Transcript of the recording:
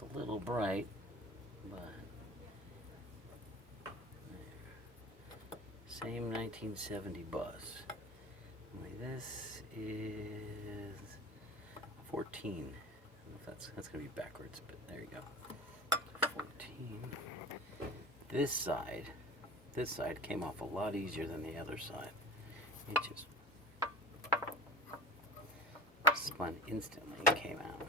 It's a little bright, but same 1970 bus. Only this is 14. I don't know if that's gonna be backwards, but there you go. 14. This side came off a lot easier than the other side. It just spun instantly and came out.